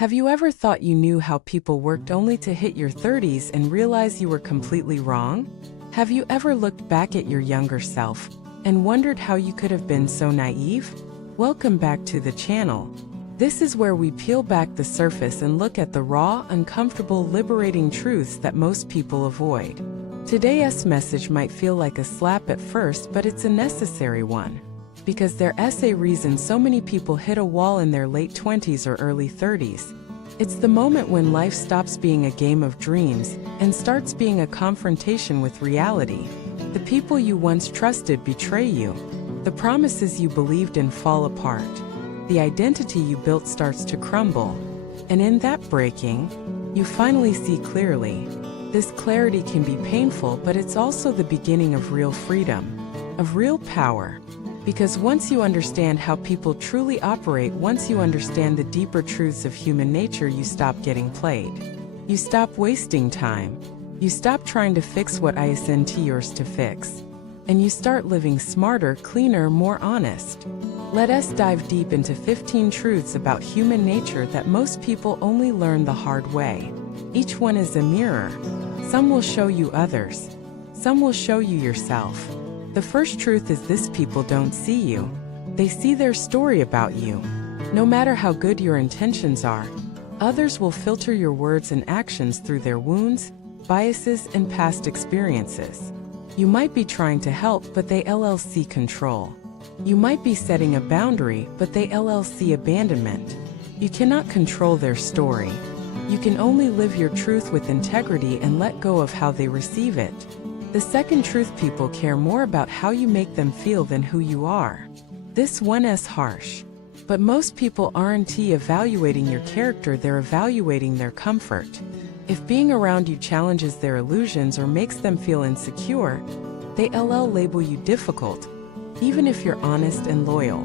Have you ever thought you knew how people worked only to hit your 30s and realize you were completely wrong? Have you ever looked back at your younger self and wondered how you could have been so naive? Welcome back to the channel. This is where we peel back the surface and look at the raw, uncomfortable, liberating truths that most people avoid. Today's message might feel like a slap at first, but it's a necessary one. Because there's a reason so many people hit a wall in their late 20s or early 30s. It's the moment when life stops being a game of dreams and starts being a confrontation with reality. The people you once trusted betray you. The promises you believed in fall apart. The identity you built starts to crumble. And in that breaking, you finally see clearly. This clarity can be painful, but it's also the beginning of real freedom, of real power. Because once you understand how people truly operate, once you understand the deeper truths of human nature, you stop getting played. You stop wasting time. You stop trying to fix what isn't yours to fix. And you start living smarter, cleaner, more honest. Let us dive deep into 15 truths about human nature that most people only learn the hard way. Each one is a mirror. Some will show you others. Some will show you yourself. The first truth is this: people don't see you. They see their story about you. No matter how good your intentions are, others will filter your words and actions through their wounds, biases, and past experiences. You might be trying to help, but they see control. You might be setting a boundary, but they see abandonment. You cannot control their story. You can only live your truth with integrity and let go of how they receive it. The second truth: people care more about how you make them feel than who you are. This one is harsh. But most people aren't evaluating your character, they're evaluating their comfort. If being around you challenges their illusions or makes them feel insecure, they label you difficult, even if you're honest and loyal.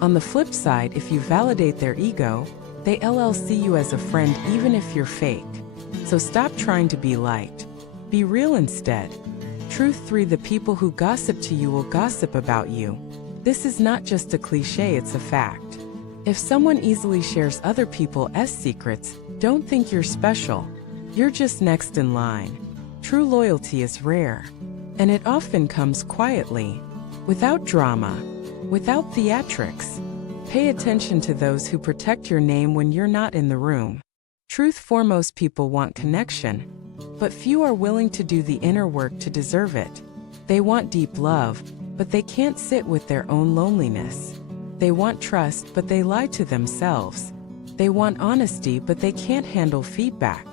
On the flip side, if you validate their ego, they see you as a friend even if you're fake. So stop trying to be liked. Be real instead. Truth 3: the people who gossip to you will gossip about you. This is not just a cliche, it's a fact. If someone easily shares other people's secrets, don't think you're special. You're just next in line. True loyalty is rare. And it often comes quietly, without drama, without theatrics. Pay attention to those who protect your name when you're not in the room. Truth 4: most people want connection, but few are willing to do the inner work to deserve it. They want deep love, but they can't sit with their own loneliness. They want trust, but they lie to themselves. They want honesty, but they can't handle feedback.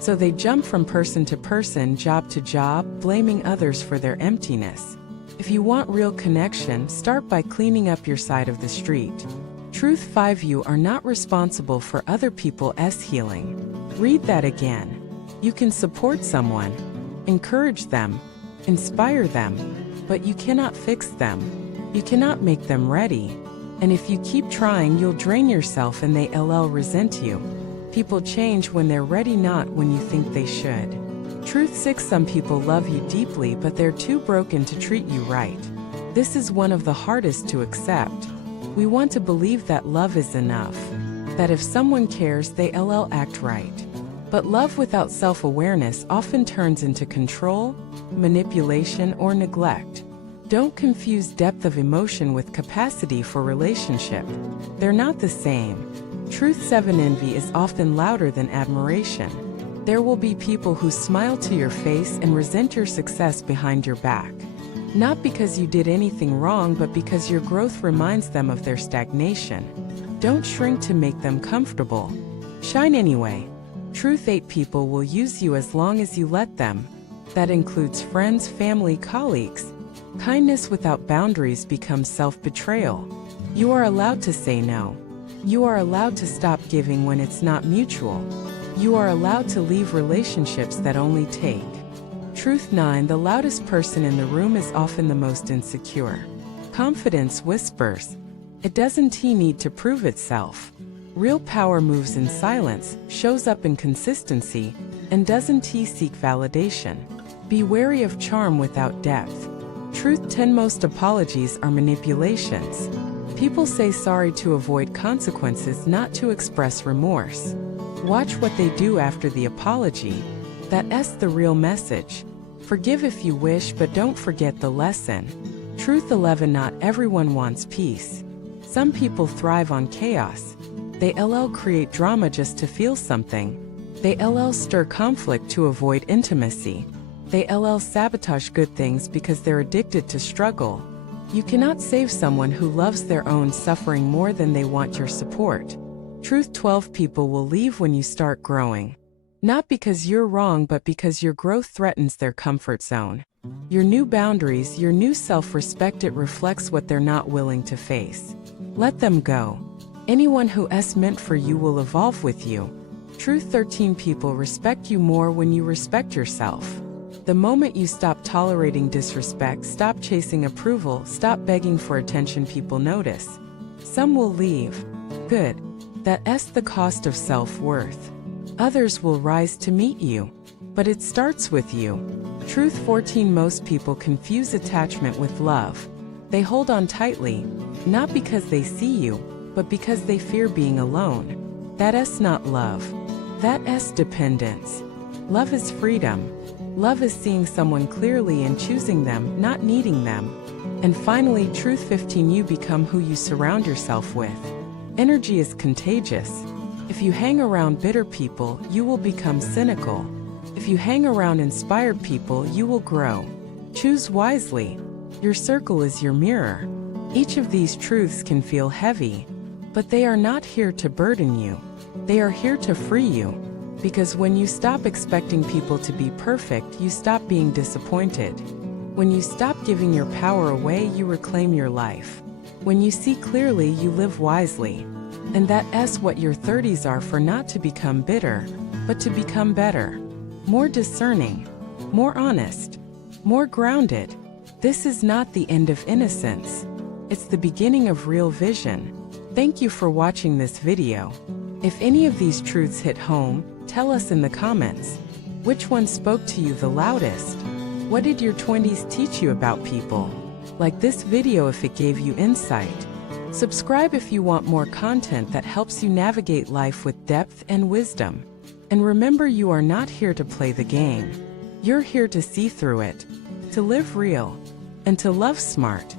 So they jump from person to person, job to job, blaming others for their emptiness. If you want real connection, start by cleaning up your side of the street. Truth 5: you are not responsible for other people's healing. Read that again. You can support someone, encourage them, inspire them, but you cannot fix them. You cannot make them ready. And if you keep trying, you'll drain yourself and they resent you. People change when they're ready, not when you think they should. Truth 6: some people love you deeply, but they're too broken to treat you right. This is one of the hardest to accept. We want to believe that love is enough, that if someone cares, they act right. But love without self-awareness often turns into control, manipulation, or neglect. Don't confuse depth of emotion with capacity for relationship. They're not the same. Truth 7: envy is often louder than admiration. There will be people who smile to your face and resent your success behind your back. Not because you did anything wrong, but because your growth reminds them of their stagnation. Don't shrink to make them comfortable. Shine anyway. Truth 8: people will use you as long as you let them. That includes friends, family, colleagues. Kindness without boundaries becomes self-betrayal. You are allowed to say no. You are allowed to stop giving when it's not mutual. You are allowed to leave relationships that only take. Truth 9: the loudest person in the room is often the most insecure. Confidence whispers. It doesn't need to prove itself. Real power moves in silence, shows up in consistency, and doesn't seek validation. Be wary of charm without depth. Truth 10: most apologies are manipulations. People say sorry to avoid consequences, not to express remorse. Watch what they do after the apology. That's the real message. Forgive if you wish, but don't forget the lesson. Truth 11. Not everyone wants peace. Some people thrive on chaos. They create drama just to feel something. They stir conflict to avoid intimacy. They sabotage good things because they're addicted to struggle. You cannot save someone who loves their own suffering more than they want your support. Truth 12. People will leave when you start growing. Not because you're wrong, but because your growth threatens their comfort zone. Your new boundaries, your new self-respect, it reflects what they're not willing to face. Let them go. Anyone who's meant for you will evolve with you. Truth 13. People respect you more when you respect yourself. The moment you stop tolerating disrespect, stop chasing approval, stop begging for attention, people notice. Some will leave. Good. That's the cost of self-worth. Others will rise to meet you. But it starts with you. Truth 14. Most people confuse attachment with love. They hold on tightly, not because they see you, but because they fear being alone. That's not love. That's dependence. Love is freedom. Love is seeing someone clearly and choosing them, not needing them. And finally, truth 15. You become who you surround yourself with. Energy is contagious. If you hang around bitter people, you will become cynical. If you hang around inspired people, you will grow. Choose wisely. Your circle is your mirror. Each of these truths can feel heavy, but they are not here to burden you. They are here to free you. Because when you stop expecting people to be perfect, you stop being disappointed. When you stop giving your power away, you reclaim your life. When you see clearly, you live wisely. And that's what your 30s are for, not to become bitter, but to become better. More discerning, more honest, more grounded. This is not the end of innocence. It's the beginning of real vision. Thank you for watching this video. If any of these truths hit home, tell us in the comments. Which one spoke to you the loudest? What did your 20s teach you about people? Like this video if it gave you insight. Subscribe if you want more content that helps you navigate life with depth and wisdom. And remember, you are not here to play the game. You're here to see through it, to live real, and to love smart.